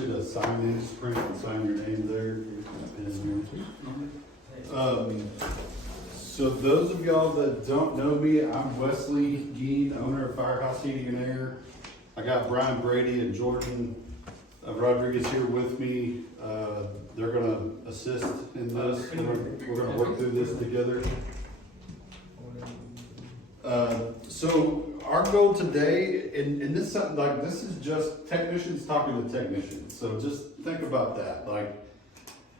you to sign in, print and sign your name there. So those of y'all that don't know me, I'm Wesley Gein, owner of Firehouse Heating and Air. I got Brian Brady and Jordan Rodriguez here with me. They're gonna assist in this. We're gonna work through this together. So our goal today, and this is just technicians talking to technicians. So just think about that. Like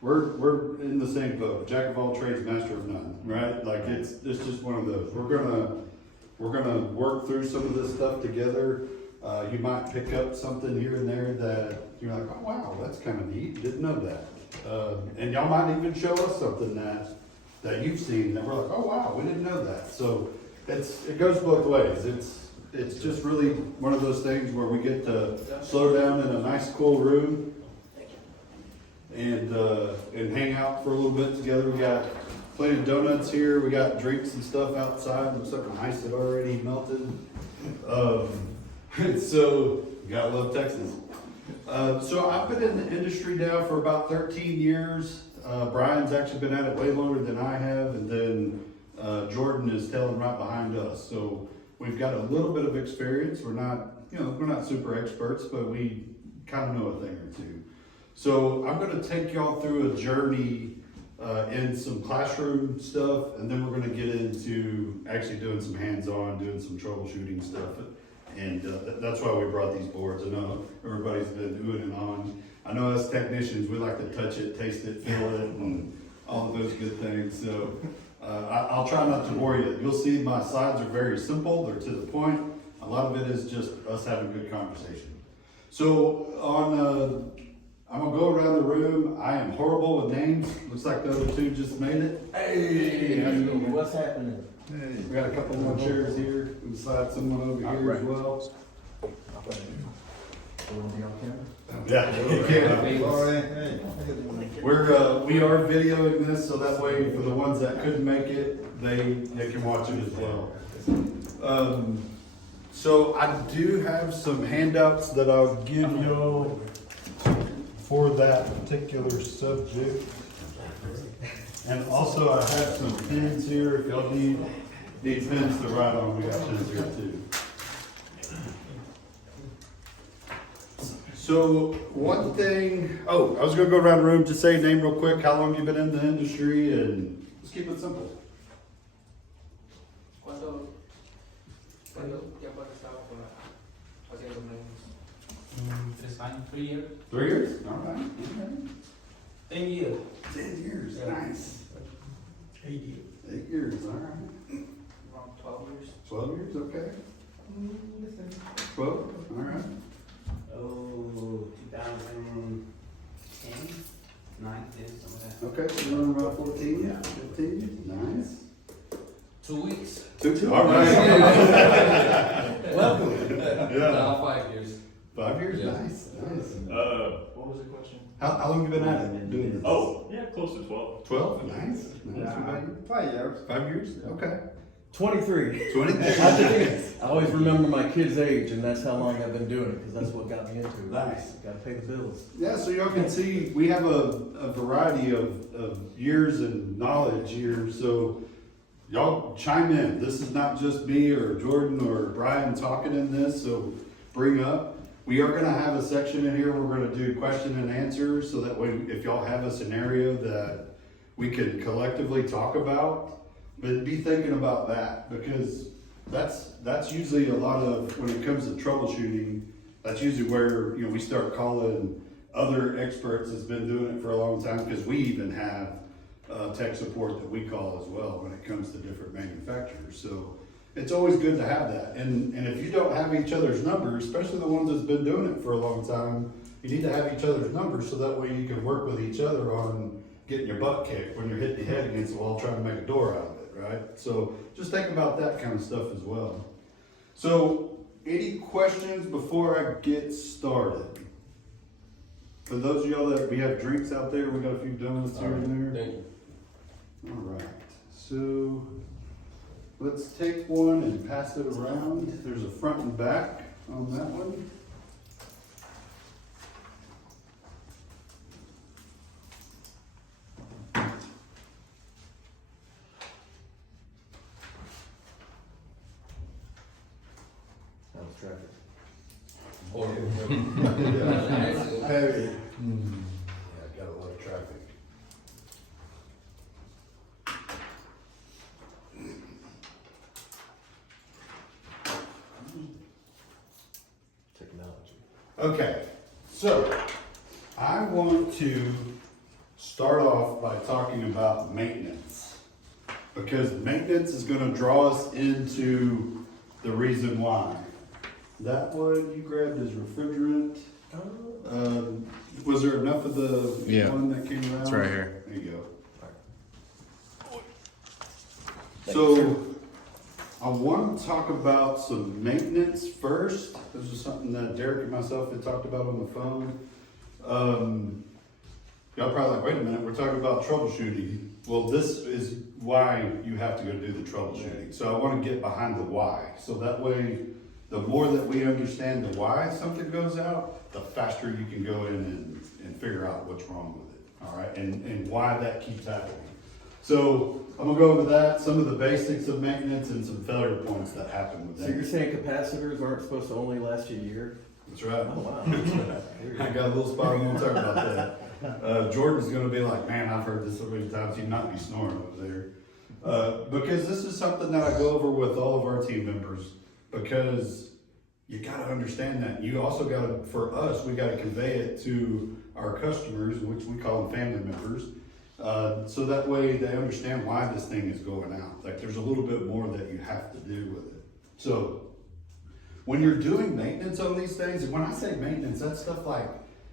we're in the same boat. Jack of all trades, master of none. Right? Like it's just one of those. We're gonna work through some of this stuff together. You might pick up something here and there that you're like, oh wow, that's kind of neat. Didn't know that. And y'all might even show us something that you've seen that we're like, oh wow, we didn't know that. So it goes both ways. It's just really one of those things where we get to slow down in a nice cool room and hang out for a little bit together. We got plenty of donuts here. We got drinks and stuff outside. Looks like an ice that already melted. So you gotta love Texas. So I've been in the industry now for about 13 years. Brian's actually been at it way longer than I have, and then Jordan is tailing right behind us. So we've got a little bit of experience. We're not super experts, but we kind of know a thing or two. So I'm going to take y'all through a journey in some classroom stuff, and then we're going to get into actually doing some hands-on, doing some troubleshooting stuff. And that's why we brought these boards. I know everybody's been doing and on. I know as technicians, we like to touch it, taste it, feel it, and all of those good things. So I'll try not to bore you. You'll see my slides are very simple. They're to the point. A lot of it is just us having good conversation. So I'm gonna go around the room. I am horrible with names. Looks like the other two just made it. Hey, What's happening? Hey, we got a couple more chairs here. We can slide someone over here as well. Yeah, you can. We are videoing this, so that way for the ones that couldn't make it, they can watch it as well. So I do have some handouts that I'll give you for that particular subject. And also I have some pins here. If y'all need pins to write on, we got pins here too. So one thing, I was gonna go around the room, just say your name real quick, how long you been in the industry, and let's keep it simple. ¿Cuándo tiempo has estado haciendo negocios? 3 años, 3 years. 3 years? All right. Okay. 10 years. 10 years, Yeah. nice. 8 years. 8 years, all right. Around 12 years. 12 years, okay. 12, all right. Oh, 2010, 9, 10, something like that. Okay, so you're on about 14, 15, nice. 2 weeks. All right. Welcome. Yeah. 5 years. 5 years, Yeah. nice. What was the question? How long you been at it doing this? Oh, yeah, close to 12. 12, nice. Nice. 5 years. 5 years, okay. 23. 20 I always remember my kid's age, and that's how long I've been doing it, because that's what got me into it. Nice. Got to pay the bills. Yeah, so y'all can see we have a variety of years and knowledge here. So y'all chime in. This is not just me or Jordan or Brian talking in this. So bring up. We are going to have a section in here. We're going to do question and answer. So that way, if y'all have a scenario that we can collectively talk about, but be thinking about that, because that's usually a lot of, when it comes to troubleshooting, that's usually where, we start calling other experts that's been doing it for a long time, because we even have tech support that we call as well when it comes to different manufacturers. So it's always good to have that. And if you don't have each other's numbers, especially the ones that's been doing it for a long time, you need to have each other's numbers so that way you can work with each other on getting your butt kicked when you're hitting your head against the wall trying to make a door out of it, right? So just think about that kind of stuff as well. So any questions before I get started? For those of y'all that, we have drinks out there, we got a few donuts here and there. Thank you. All right, so let's take one and pass it around. There's a front and back on that one. traffic. Or, Heavy. Yeah, got a lot of traffic. Technology. Okay, so I want to start off by talking about maintenance. Because maintenance is gonna draw us into the reason why. That one you grabbed as refrigerant. Was there enough of the Yeah. one that came around? It's right here. There you go. Thank you, sir. So, I want to talk about some maintenance first. This is something that Derek and myself had talked about on the phone. Y'all probably like, wait a minute, we're talking about troubleshooting. Well, this is why you have to go do the troubleshooting. So I want to get behind the why. So that way, the more that we understand the why something goes out, the faster you can go in and figure out what's wrong with it. All right, and why that keeps happening. So I'm gonna go over that, some of the basics of maintenance and some failure points that happen with So you're that. saying capacitors aren't supposed to only last you a year? That's right. Oh, wow. I got a little spot, I'm gonna talk about that. Jordan's gonna be like, man, I've heard this so many times, he'd not be snoring over there. Because this is something that I go over with all of our team members, because you gotta understand that. You also gotta, for us, we gotta convey it to our customers, which we call them family members. So that way they understand why this thing is going out. Like there's a little bit more that you have to do with it. So when you're doing maintenance on these things, and when I say maintenance, that's stuff like,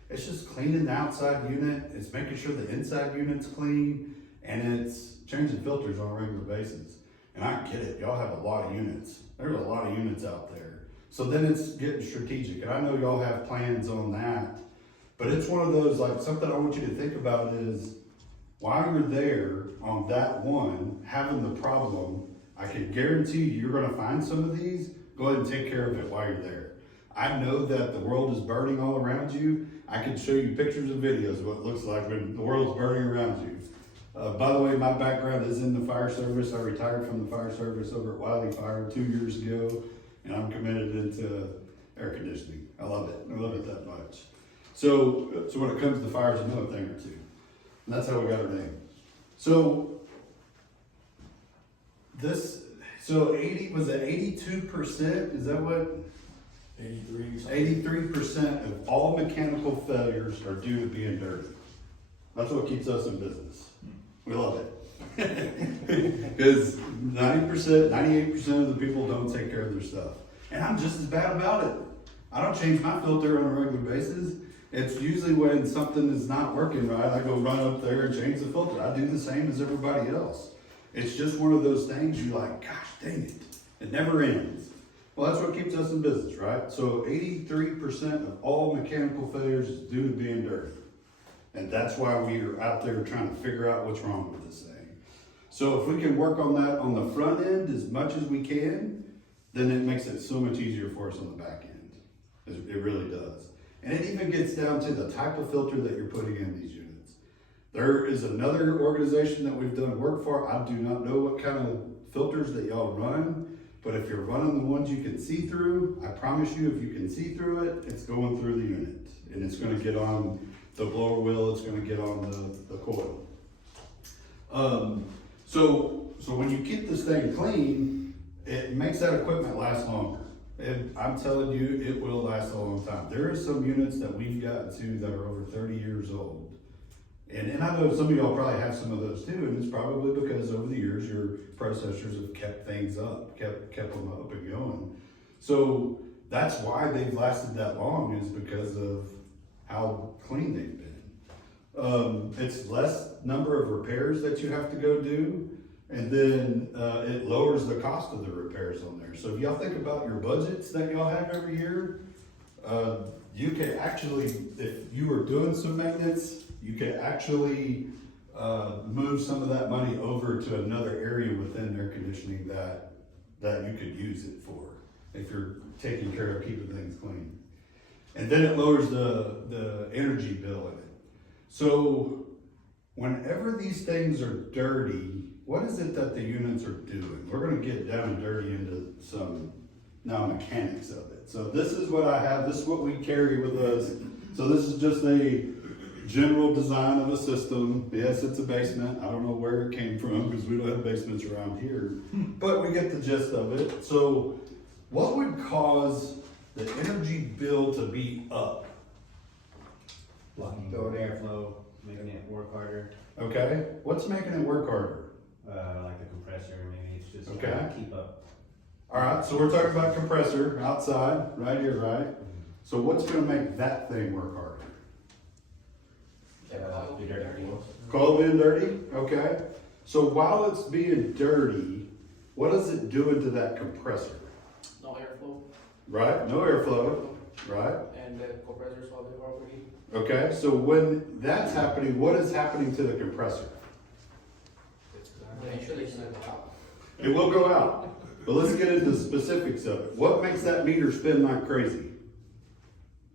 it's just cleaning the outside unit, it's making sure the inside unit's clean, and it's changing filters on a regular basis. And I get it, y'all have a lot of units. There's a lot of units out there. So then it's getting strategic, and I know y'all have plans on that, but it's one of those, like something I want you to think about is, while you're there on that one, having the problem, I can guarantee you're gonna find some of these, go ahead and take care of it while you're there. I know that the world is burning all around you. I can show you pictures and videos of what it looks like when the world's burning around you. By the way, my background is in the fire service. I retired from the fire service over at Wiley Fire 2 years ago, and I'm committed into air conditioning. I love it. I love it that much. So when it comes to fires, I know a thing or two. And that's how we got our name. So 80, was it 82%? Is that what? 83% of all mechanical failures are due to being dirty. That's what keeps us in business. We love it. Because 90%, 98% of the people don't take care of their stuff. And I'm just as bad about it. I don't change my filter on a regular basis. It's usually when something is not working right, I go run up there and change the filter. I do the same as everybody else. It's just one of those things you're like, gosh dang it, it never ends. Well, that's what keeps us in business, right? So 83% of all mechanical failures is due to being dirty. And that's why we are out there trying to figure out what's wrong with this thing. So if we can work on that on the front end as much as we can, then it makes it so much easier for us on the back end. It really does. And it even gets down to the type of filter that you're putting in these units. There is another organization that we've done work for. I do not know what kind of filters that y'all run, but if you're running the ones you can see through, I promise you if you can see through it, it's going through the unit. And it's gonna get on the blower wheel, it's gonna get on the coil. So when you keep this thing clean, it makes that equipment last longer. And I'm telling you, it will last a long time. There are some units that we've gotten to that are over 30 years old. And I know some of y'all probably have some of those too, and it's probably because over the years, your predecessors have kept things up, kept them up and going. So that's why they've lasted that long, is because of how clean they've been. It's less number of repairs that you have to go do. And then it lowers the cost of the repairs on there. So if y'all think about your budgets that y'all have every year, you can actually, if you were doing some maintenance, you could actually move some of that money over to another area within air conditioning that you could use it for, if you're taking care of keeping things clean. And then it lowers the energy bill in it. So whenever these things are dirty, what is it that the units are doing? We're gonna get down and dirty into some now mechanics of it. So this is what I have, this is what we carry with us. So this is just a general design of a system. Yes, it's a basement. I don't know where it came from because we don't have basements around here, but we get the gist of it. So what would cause the energy bill to be up? Blocking door airflow, making it work harder, Okay, what's making it work harder? like the compressor, maybe it's just Okay. trying to keep up. All right, so we're talking about compressor outside, right here, right? So what's gonna make that thing work harder? The dirty wheels. Coil being dirty, okay? So while it's being dirty, what is it doing to that compressor? No airflow, Right, no airflow, right? and the compressors while they're already. Okay, so when that's happening, what is happening to the compressor? Eventually it's gonna go out. It will go out, but let's get into the specifics of it. What makes that meter spin like crazy?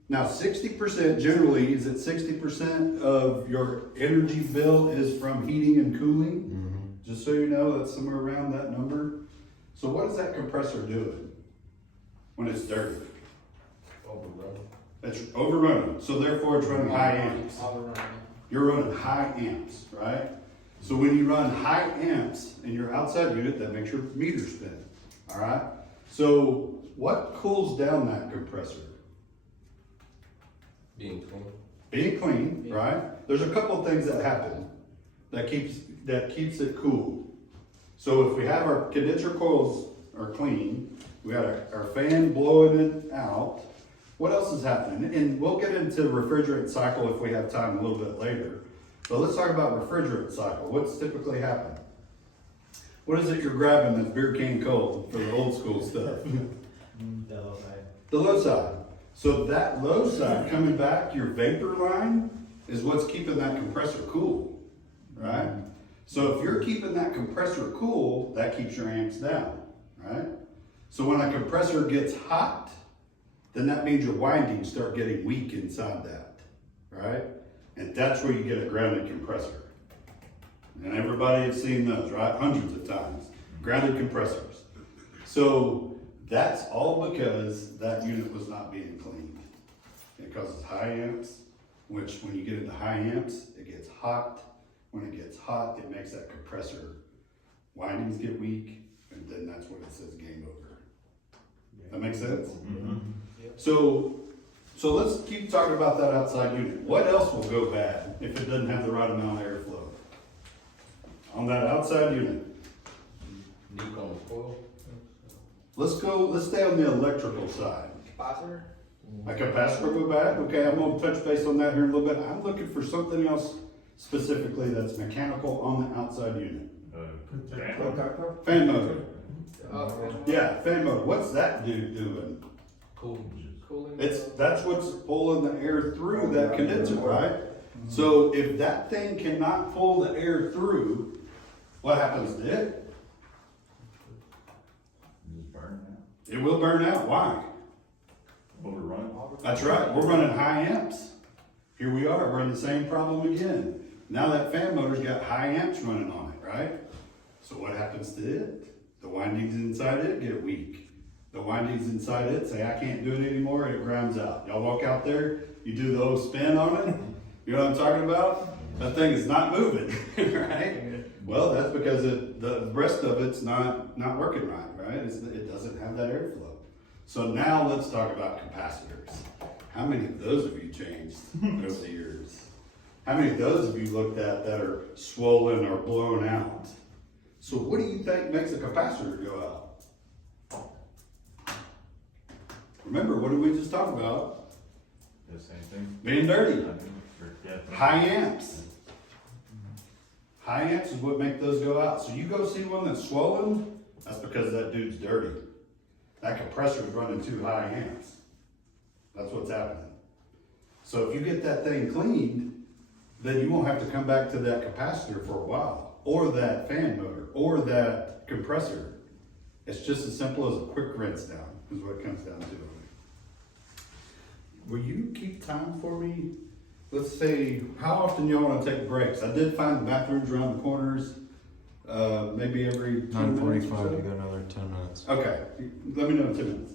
Now, 60%, generally, is it 60% of your energy bill is from heating and cooling? Just so you know, that's somewhere around that number. So what is that compressor doing when it's dirty? Overrun. It's overrunning, so therefore it's running high amps. Overrun. You're running high amps, right? So when you run high amps in your outside unit, that makes your meter spin, all right? So what cools down that compressor? Being clean. Being clean, right? There's a couple of things that happen that keeps it cool. So if we have our condenser coils are clean, we got our fan blowing it out. What else is happening? And we'll get into the refrigerant cycle if we have time a little bit later. But let's talk about refrigerant cycle. What's typically happening? What is it you're grabbing that's beer can cold for the old school stuff? The low side. The low side. So that low side coming back, your vapor line, is what's keeping that compressor cool, right? So if you're keeping that compressor cool, that keeps your amps down, right? So when a compressor gets hot, then that means your windings start getting weak inside that, right? And that's where you get a grounded compressor. And everybody has seen those, right? Hundreds of times. Grounded compressors. So that's all because that unit was not being cleaned. It causes high amps, which when you get into high amps, it gets hot. When it gets hot, it makes that compressor windings get weak, and then that's when it says game over. That makes sense? So let's keep talking about that outside unit. What else will go bad if it doesn't have the right amount of airflow? On that outside unit. Leak on the coil. Let's stay on the electrical side. Capacitor. A capacitor will go bad? Okay, I'm gonna touch base on that here in a little bit. I'm looking for something else specifically that's mechanical on the outside unit. Fan motor. Yeah, fan motor. What's that dude doing? Cooling. That's what's pulling the air through that condenser, right? So if that thing cannot pull the air through, what happens to it? It will burn out. Why? Overrun. That's right. We're running high amps. Here we are. We're in the same problem again. Now that fan motor's got high amps running on it, right? So what happens to it? The windings inside it get weak. The windings inside it say, I can't do it anymore, and it grounds out. Y'all walk out there, you do the old spin on it. You know what I'm talking about? That thing is not moving, right? Well, that's because the rest of it's not working right? It doesn't have that airflow. So now let's talk about capacitors. How many of those have you changed over the years? How many of those have you looked at that are swollen or blown out? So what do you think makes a capacitor go out? Remember, what did we just talk about? The same thing. Being dirty. Yeah. High amps. High amps is what make those go out. So you go see one that's swollen, that's because that dude's dirty. That compressor's running too high amps. That's what's happening. So if you get that thing cleaned, then you won't have to come back to that capacitor for a while, or that fan motor, or that compressor. It's just as simple as a quick rinse down, is what it comes down to. Will you keep time for me? Let's say, how often y'all wanna take breaks? I did find the bathrooms around the corners, maybe every 10 minutes or 9:45 so. to go another 10 minutes. Okay, let me know in 10 minutes.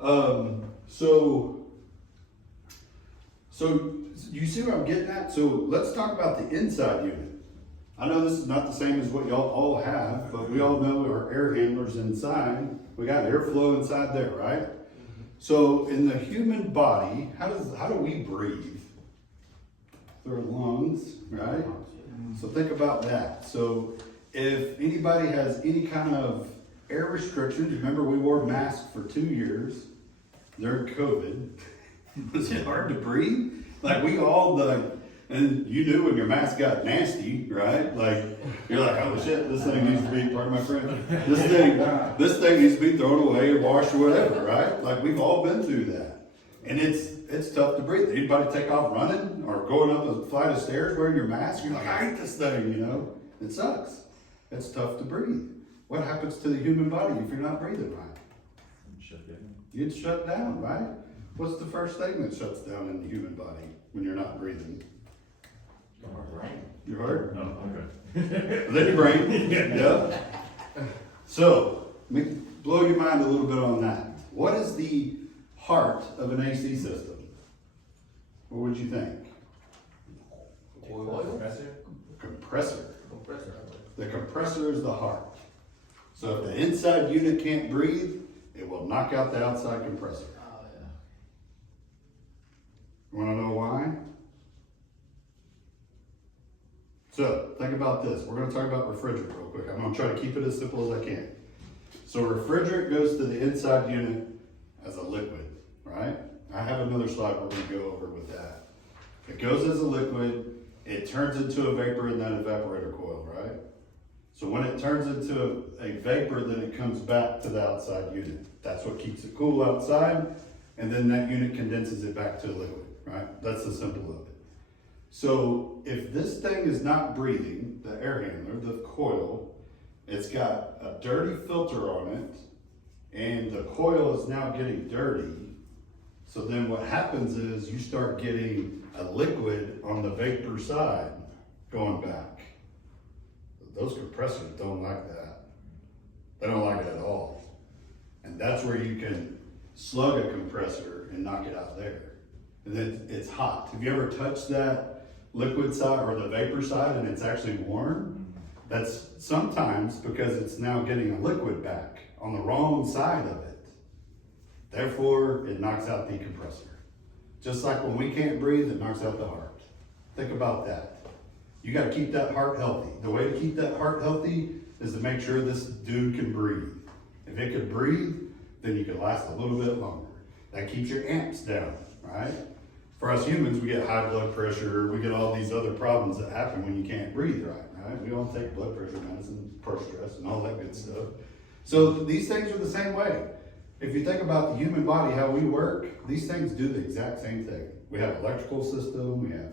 So you see what I'm getting at? So let's talk about the inside unit. I know this is not the same as what y'all all have, but we all know our air handlers inside. We got airflow inside there, right? So in the human body, how do we breathe? Through our lungs, right? So think about that. So if anybody has any kind of air restrictions, remember we wore masks for 2 years during COVID. Was it hard to breathe? Like we all and you knew when your mask got nasty, right? Like you're like, oh shit, this thing needs to be part of my friend. This thing needs to be thrown away or washed or whatever, right? Like we've all been through that. And it's tough to breathe. Anybody take off running or going up a flight of stairs wearing your mask? You're like, I hate this thing, you know? It sucks. It's tough to breathe. What happens to the human body if you're not breathing right? Shut down. You'd shut down, right? What's the first thing that shuts down in the human body when you're not breathing? Your heart? No, okay. Then your brain. Yeah. So, let me blow your mind a little bit on that. What is the heart of an AC system? What would you think? Oil? Compressor. Compressor. The compressor is the heart. So if the inside unit can't breathe, it will knock out the outside compressor. Oh, yeah. You wanna know why? So, think about this. We're gonna talk about refrigerant real quick. I'm gonna try to keep it as simple as I can. So refrigerant goes to the inside unit as a liquid, right? I have another slide we're gonna go over with that. It goes as a liquid, it turns into a vapor in that evaporator coil, right? So when it turns into a vapor, then it comes back to the outside unit. That's what keeps it cool outside, and then that unit condenses it back to a liquid, right? That's the simple of it. So if this thing is not breathing, the air handler, the coil, it's got a dirty filter on it, and the coil is now getting dirty. So then what happens is you start getting a liquid on the vapor side going back. Those compressors don't like that. They don't like it at all. And that's where you can slug a compressor and knock it out there. And then it's hot. Have you ever touched that liquid side or the vapor side and it's actually warm? That's sometimes because it's now getting a liquid back on the wrong side of it. Therefore, it knocks out the compressor. Just like when we can't breathe, it knocks out the heart. Think about that. You gotta keep that heart healthy. The way to keep that heart healthy is to make sure this dude can breathe. If it can breathe, then you can last a little bit longer. That keeps your amps down, right? For us humans, we get high blood pressure, we get all these other problems that happen when you can't breathe right? We all take blood pressure medicine, per stress, and all that good stuff. So these things are the same way. If you think about the human body, how we work, these things do the exact same thing. We have electrical system, we have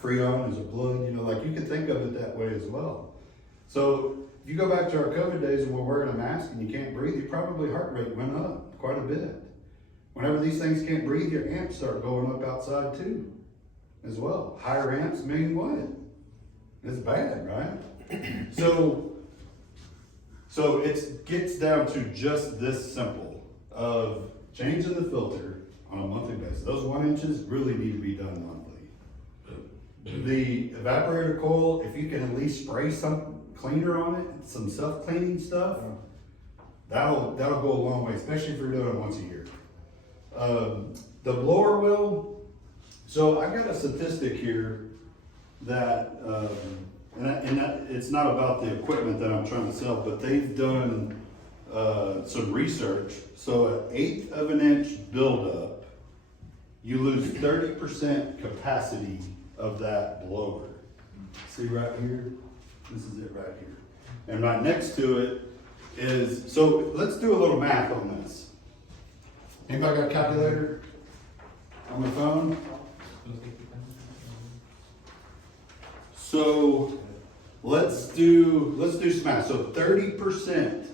freon as a blood, like you can think of it that way as well. So if you go back to our COVID days and we're wearing a mask and you can't breathe, your probably heart rate went up quite a bit. Whenever these things can't breathe, your amps start going up outside too, as well. Higher amps mean what? It's bad, right? So it gets down to just this simple of changing the filter on a monthly basis. Those 1 inches really need to be done monthly. The evaporator coil, if you can at least spray some cleaner on it, some self-cleaning stuff, that'll go a long way, especially if you're doing it once a year. The blower wheel, so I've got a statistic here that, it's not about the equipment that I'm trying to sell, but they've done some research. So 1/8 of an inch buildup, you lose 30% capacity of that blower. See right here? This is it right here. And right next to it is, so let's do a little math on this. Anybody got a calculator on the phone? So let's do some math. So 30%,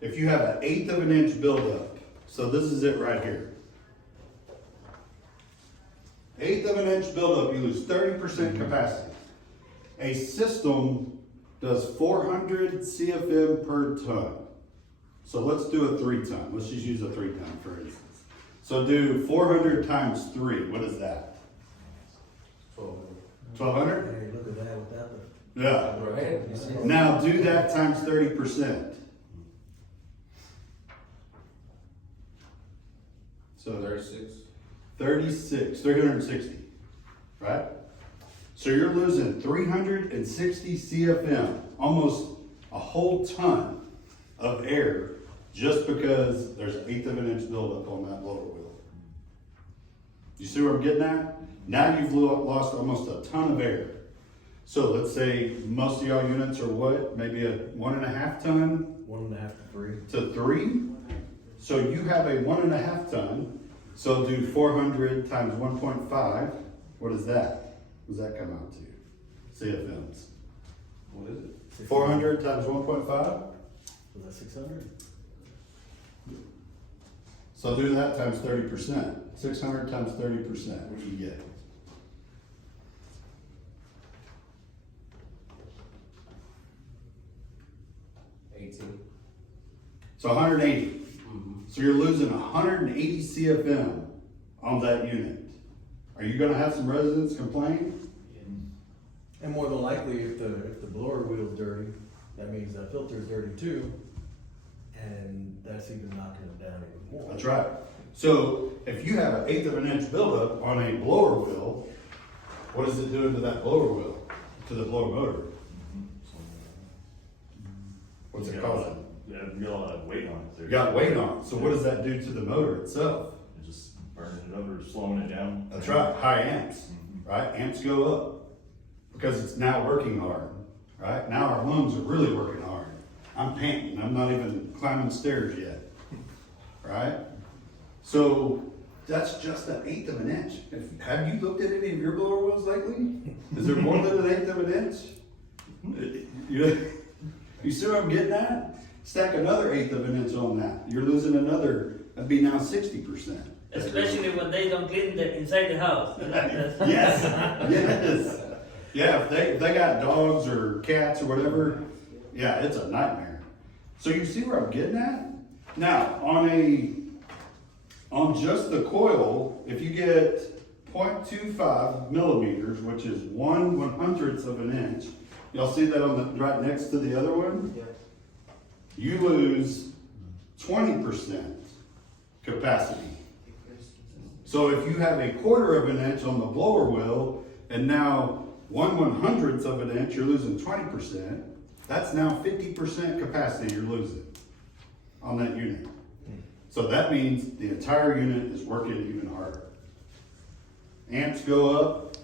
if you have 1/8 of an inch buildup, so this is it right here. 1/8 of an inch buildup, you lose 30% capacity. A system does 400 CFM per ton. So let's do a 3 ton. Let's just use a 3 ton for instance. So do 400 times 3, what is that? 1200? Hey, look at that with that. Yeah. Right? Now do that times 30%. So 360, right? So you're losing 360 CFM, almost a whole ton of air, just because there's an 1/8 of an inch buildup on that blower wheel. You see where I'm getting at? Now you've lost almost a ton of air. So let's say most of y'all units are what? Maybe a 1.5 ton 1.5 to 3. to 3. So you have a 1.5 ton. So do 400 times 1.5. What is that? What does that come out to? CFMs. What is it? 400 times 1.5. Was that 600? So do that times 30%. 600 times 30%. What do you get? So 180. So you're losing 180 CFM on that unit. Are you gonna have some residents complain? And more than likely, if the blower wheel's dirty, that means that filter's dirty too, and that's even knocking it down even more. That's right. So if you have an 1/8 of an inch buildup on a blower wheel, what is it doing to that blower wheel? To the blower motor? What's it causing? Yeah, you got a lot of weight on it. You got weight on it. So what does that do to the motor itself? It just burning it up or slowing it down. That's right, high amps, right? Amps go up because it's now working hard, right? Now our lungs are really working hard. I'm panting, I'm not even climbing stairs yet, right? So that's just an 1/8 of an inch. Have you looked at any of your blower wheels lately? Is there more than an 1/8 of an inch? You see what I'm getting at? Stack another 1/8 of an inch on that. You're losing another, that'd be now 60%. Especially when they don't clean the inside the house. Yes, yes. Yeah, if they got dogs or cats or whatever, yeah, it's a nightmare. So you see where I'm getting at? Now, on just the coil, if you get 0.25 millimeters, which is 1/100th of an inch, y'all see that on the right next to the other one? You lose 20% capacity. So if you have a 1/4 of an inch on the blower wheel, and now 1/100th of an inch, you're losing 20%. That's now 50% capacity you're losing on that unit. So that means the entire unit is working even harder. Amps go up,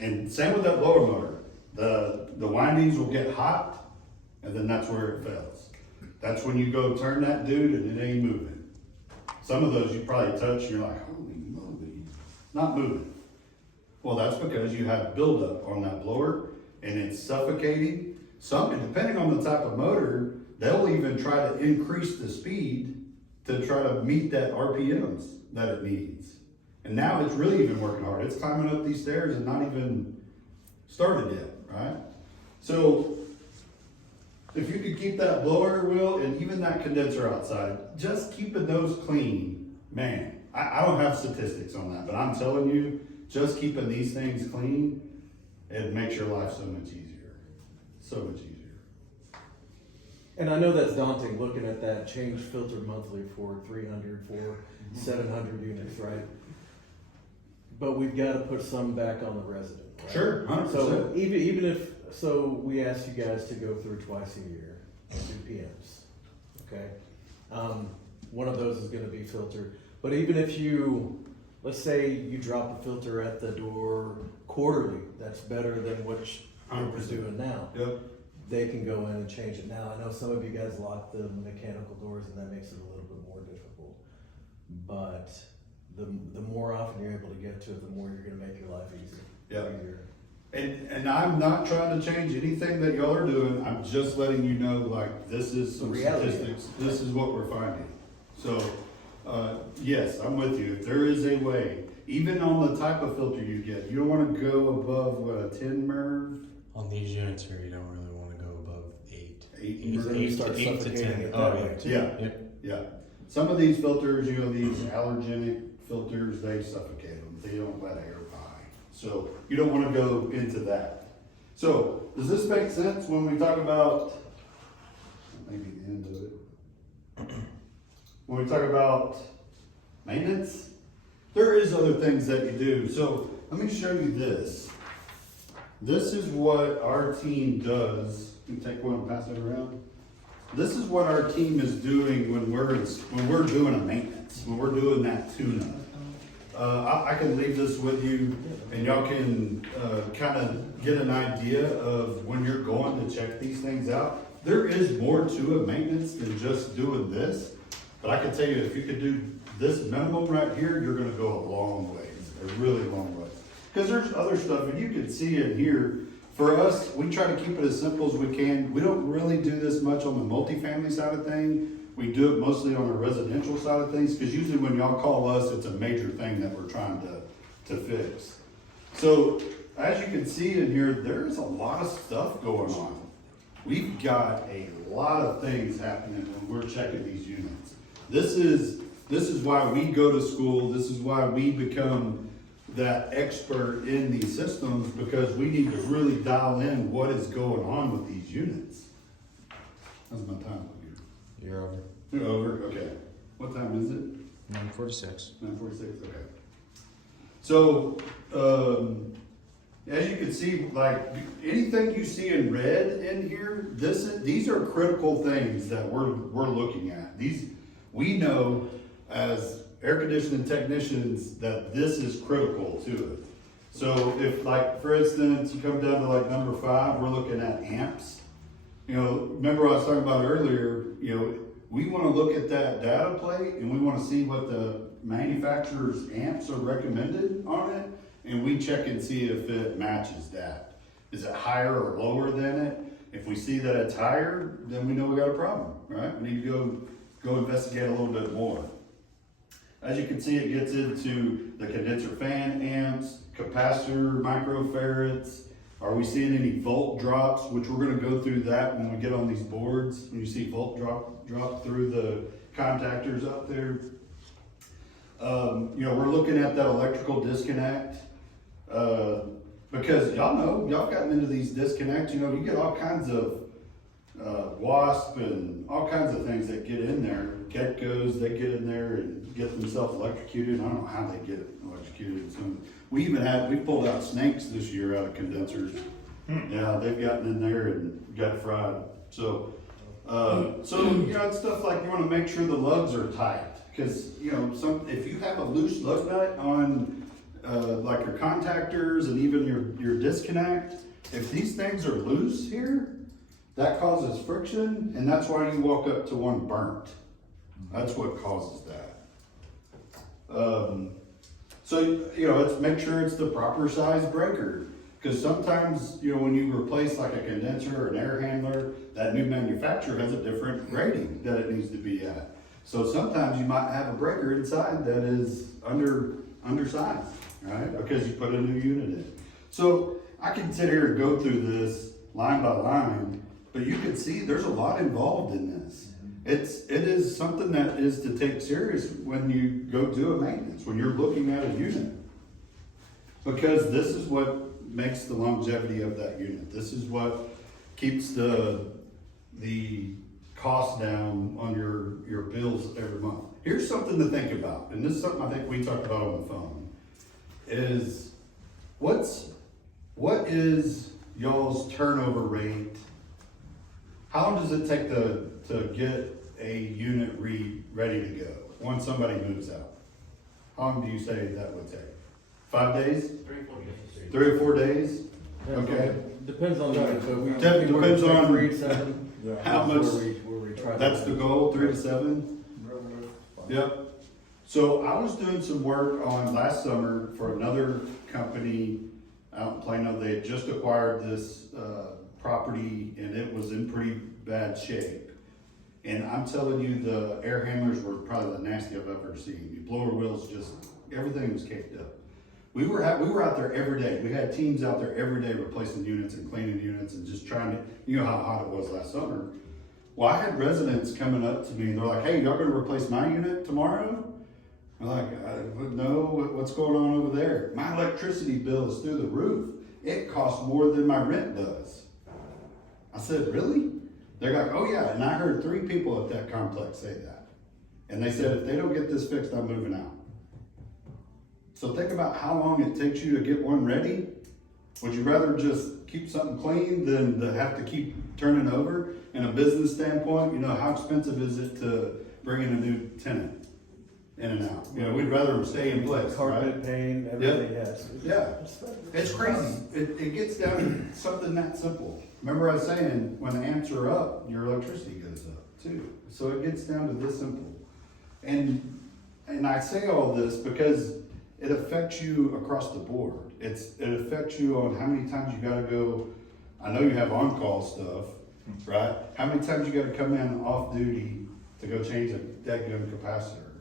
and same with that blower motor. The windings will get hot, and then that's where it fails. That's when you go turn that dude and it ain't moving. Some of those you probably touch and you're like, holy moly, not moving. Well, that's because you have buildup on that blower and it's suffocating. Some, depending on the type of motor, they'll even try to increase the speed to try to meet that RPMs that it needs. And now it's really even working hard. It's climbing up these stairs and not even started yet, right? So if you could keep that blower wheel and even that condenser outside, just keeping those clean, man, I don't have statistics on that, but I'm telling you, just keeping these things clean, it makes your life so much easier. So much easier. And I know that's daunting, looking at that change filter monthly for 300, for 700 units, right? But we've got to put some back on the resident, right? Sure, 100%. So even if, so we ask you guys to go through twice a year and do PMs, okay? One of those is gonna be filtered, but even if you, let's say you drop a filter at the door quarterly, that's better than what you're doing now. Yep. They can go in and change it. Now, I know some of you guys lock the mechanical doors and that makes it a little bit more difficult, but the more often you're able to get to it, the more you're gonna make your life easier. Yep. Easier. And I'm not trying to change anything that y'all are doing, I'm just letting you know, like, this is some Reality. statistics, this is what we're finding. So, yes, I'm with you, if there is a way, even on the type of filter you get, you don't wanna go above, what, a 10 MERV? On these units here, you don't really want to go above 8. 8 Because then you start Eight to suffocating 10. it Oh, that yeah. way too. Yeah, Yep. yeah. some of these filters, you know, these allergenic filters, they suffocate them. They don't let air by. So you don't want to go into that. So does this make sense when we talk about, maybe the end of it, when we talk about maintenance? There is other things that you do. So let me show you this. This is what our team does. You can take one and pass it around. This is what our team is doing when we're doing a maintenance, when we're doing that tune-up. I can leave this with you, and y'all can kind of get an idea of when you're going to check these things out. There is more to a maintenance than just doing this, but I can tell you, if you could do this minimum right here, you're going to go a long ways, a really long way. Because there's other stuff, and you can see it here. For us, we try to keep it as simple as we can. We don't really do this much on the multifamily side of things. We do it mostly on the residential side of things, because usually when y'all call us, it's a major thing that we're trying to fix. So, as you can see in here, there's a lot of stuff going on. We've got a lot of things happening when we're checking these units. This is why we go to school. This is why we become that expert in these systems, because we need to really dial in what is going on with these units. How's my time? You're over. You're over, okay. What time is it? 9:46. 9:46, okay. So, as you can see, like, anything you see in red in here, these are critical things that we're looking at. We know as air conditioning technicians that this is critical to it. So if, like, for instance, you come down to like number 5, we're looking at amps. You know, remember I was talking about earlier, you know, we want to look at that data plate and we want to see what the manufacturer's amps are recommended on it, and we check and see if it matches that. Is it higher or lower than it? If we see that it's higher, then we know we got a problem, right? We need to go investigate a little bit more. As you can see, it gets into the condenser fan amps, capacitor microfarads. Are we seeing any volt drops? Which we're going to go through that when we get on these boards. When you see volt drop through the contactors up there. You know, we're looking at that electrical disconnect. Because y'all gotten into these disconnects. You know, you get all kinds of wasp and all kinds of things that get in there. Geckos, they get in there and get themselves electrocuted. I don't know how they get it electrocuted. We pulled out snakes this year out of condensers. Yeah, they've gotten in there and got fried. So you know, it's stuff like you want to make sure the lugs are tight, because you know, if you have a loose lug nut on like your contactors and even your disconnect, if these things are loose here, that causes friction, and that's why you walk up to one burnt. That's what causes that. So, you know, let's make sure it's the proper size breaker. Because sometimes, you know, when you replace like a condenser or an air handler, that new manufacturer has a different rating that it needs to be at. So sometimes you might have a breaker inside that is undersized, right? Because you put a new unit in. So I can sit here and go through this line by line, but you can see there's a lot involved in this. It is something that is to take serious when you go do a maintenance, when you're looking at a unit. Because this is what makes the longevity of that unit. This is what keeps the cost down on your bills every month. Here's something to think about, and this is something I think we talked about on the phone, is what is y'all's turnover rate? How long does it take to get a unit ready to go once somebody moves out? How long do you say that would take? 5 days? 3 or 4 days? Okay. Depends on the unit, but we. Depends on 3 to 7. how much. Where we try. That's the goal, 3 to 7? Yep. So I was doing some work on last summer for another company out in Plano. They had just acquired this property and it was in pretty bad shape. And I'm telling you, the air handlers were probably the nastiest I've ever seen. The blower wheels, just everything was caked up. We were out there every day. We had teams out there every day replacing units and cleaning units and just trying to, you know how hot it was last summer. Well, I had residents coming up to me and they're like, hey, y'all gonna replace my unit tomorrow? I'm like, no, what's going on over there? My electricity bill is through the roof. It costs more than my rent does. I said, really? They're like, oh yeah, and I heard 3 people at that complex say that. And they said, if they don't get this fixed, I'm moving out. So think about how long it takes you to get one ready. Would you rather just keep something clean than to have to keep turning over? In a business standpoint, you know, how expensive is it to bring in a new tenant in and out? You know, we'd rather them stay in place, Carpet, right? paint, everything, yes. Yeah, it's crazy. It gets down to something that simple. Remember I was saying, when the amps are up, your electricity goes up too. So it gets down to this simple. And I say all this because it affects you across the board. It affects you on how many times you gotta go. I know you have on-call stuff, right? How many times you gotta come in off duty to go change a dead-gun capacitor?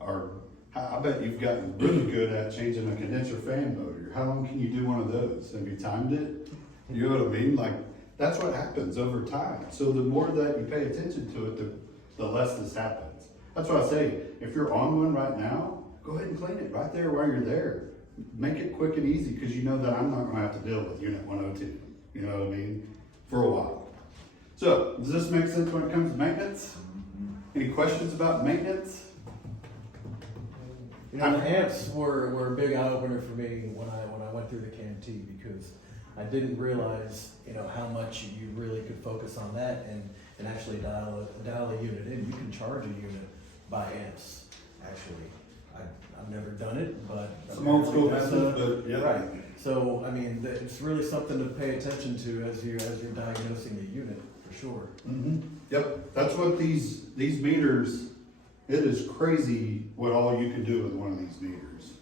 Or I bet you've gotten really good at changing a condenser fan motor. How long can you do one of those? Have you timed it? You know what I mean? Like, that's what happens over time. So the more that you pay attention to it, the less this happens. That's why I say, if you're on one right now, go ahead and clean it right there while you're there. Make it quick and easy, because you know that I'm not gonna have to deal with Unit 102, you know what I mean, for a while. So, does this make sense when it comes to maintenance? Any questions about maintenance? You know, the amps were a big eye opener for me when I went through the CAMT, because I didn't realize, you know, how much you really could focus on that and actually dial a unit in. You can charge a unit by amps, actually. I've never done it, but. Some old school methods, but yeah. Right, so, I mean, it's really something to pay attention to as you're diagnosing a unit, for sure. Mm-hmm. Yep, that's what these meters, it is crazy what all you can do with one of these meters.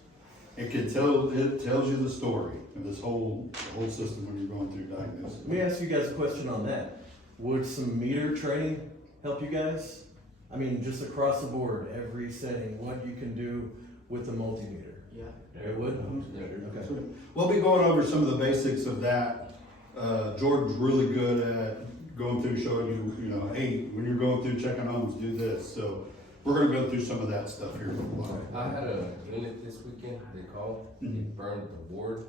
It tells you the story of this whole system when you're going through diagnosis. Let me ask you guys a question on that. Would some meter training help you guys? I mean, just across the board, every setting, what you can do with the multimeter. Yeah. It would? Okay. We'll be going over some of the basics of that. Jordan's really good at going through, showing you, you know, hey, when you're going through checking homes, do this. So we're gonna go through some of that stuff here in a while. I had a unit this weekend, they called, it burned the board,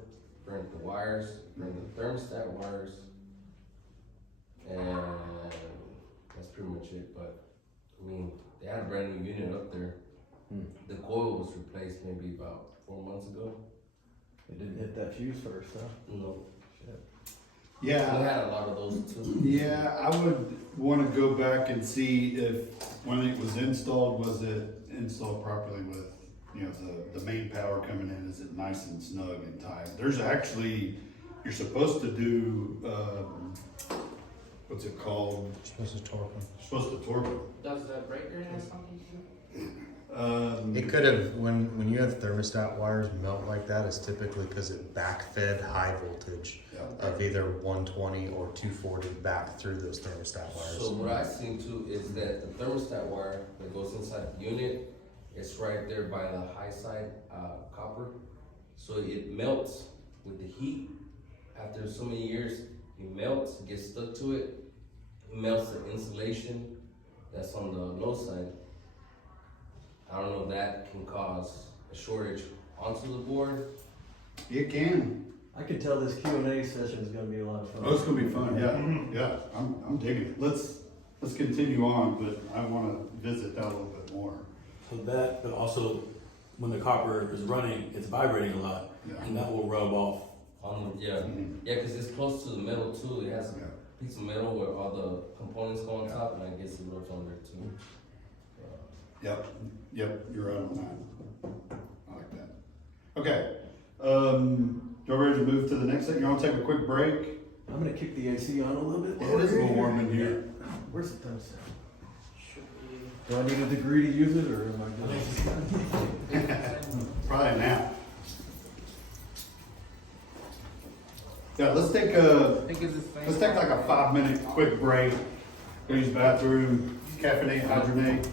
burned the wires, burned the thermostat wires, and that's pretty much it. But I mean, they had a brand new unit up there. The coil was replaced maybe about 4 months ago. It didn't hit that fuse first, huh? No. Shit. We Yeah, had a lot of those too. yeah, I would wanna go back and see if, when it was installed, was it installed properly with, you know, the main power coming in, is it nice and snug and tight? There's actually, you're supposed to do, what's it called? Supposed to torque them. You're supposed to torque it. Does the breaker have something to do? It could have, when you have thermostat wires melt like that, it's typically because it backfed high voltage Yeah. of either 120 or 240 back through those thermostat wires. So what I seen too is that the thermostat wire that goes inside the unit, it's right there by the high side copper. So it melts with the heat. After so many years, it melts, it gets stuck to it. It melts the insulation that's on the low side. I don't know if that can cause a shortage onto the board. It can. I can tell this Q&A session is gonna be a lot of fun. Oh, it's gonna be fun, yeah, I'm digging it. Let's continue on, but I wanna visit that a little bit more. So that, but also when the copper is running, it's vibrating a lot, Yeah. and that will rub off. On the, yeah, Mhm. yeah, because it's close to the metal too. It has Yeah. a piece of metal where all the components go on top, and I guess it rubs on there too. Yep, you're right on that. I like that. Okay, y'all ready to move to the next thing? You wanna take a quick break? I'm gonna kick the AC on a little bit. It is a little warm in here. Where's the thermostat? Should be. Do I need a degree to use it, or am I good? Probably now. Yeah, let's take like a 5-minute quick break. Go use the bathroom, caffeinate, hydrate.